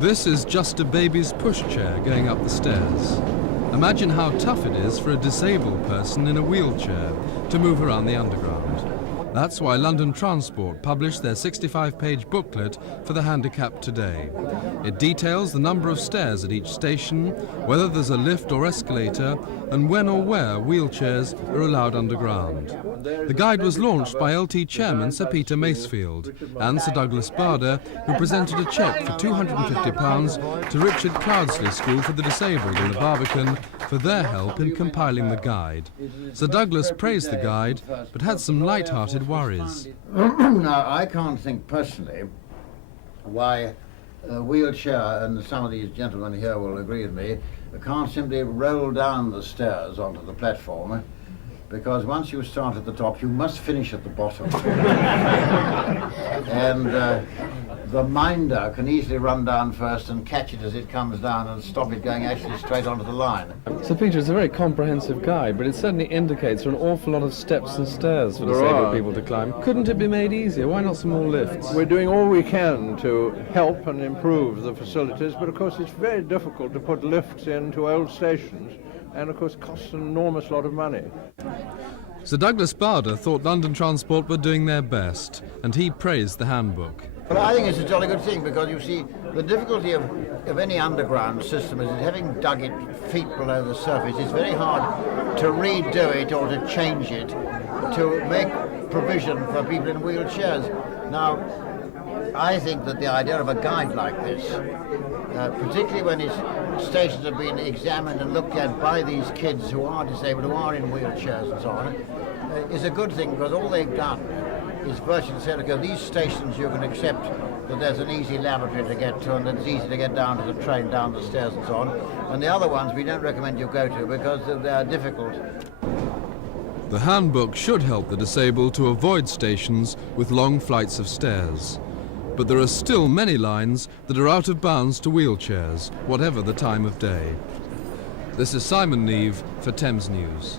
This is just a baby's pushchair going up the stairs. Imagine how tough it is for a disabled person in a wheelchair to move around the underground. That's why London Transport published their 65-page booklet for the handicapped today. It details the number of stairs at each station, whether there's a lift or escalator, and when or where wheelchairs are allowed underground. The guide was launched by LT Chairman Sir Peter Masefield and Sir Douglas Bader, who presented a cheque for £250 to Richard Cloudsley School for the Disabled in the Barbican for their help in compiling the guide. Sir Douglas praised the guide, but had some light-hearted worries. Now, I can't think personally why a wheelchair, and some of these gentlemen here will agree with me, can't simply roll down the stairs onto the platform, because once you start at the top, you must finish at the bottom. And the minder can easily run down first and catch it as it comes down and stop it going actually straight onto the line. So Peter, it's a very comprehensive guide, but it certainly indicates there are an awful lot of steps and stairs for disabled people to climb. Couldn't it be made easier? Why not some more lifts? We're doing all we can to help and improve the facilities, but of course it's very difficult to put lifts into old stations, and of course costs an enormous lot of money. Sir Douglas Bader thought London Transport were doing their best, and he praised the handbook. But I think it's a jolly good thing, because you see, the difficulty of any underground system is that having dug it feet below the surface, it's very hard to redo it or to change it, to make provision for people in wheelchairs. Now, I think that the idea of a guide like this, particularly when its stations have been examined and looked at by these kids who are disabled, who are in wheelchairs and so on, is a good thing, because all they've done is virtually said, okay, these stations you can accept that there's an easy lavatory to get to and that it's easy to get down to the train, down the stairs and so on. And the other ones we don't recommend you go to because they are difficult. The handbook should help the disabled to avoid stations with long flights of stairs. But there are still many lines that are out of bounds to wheelchairs, whatever the time of day. This is Simon Neve for Thames News.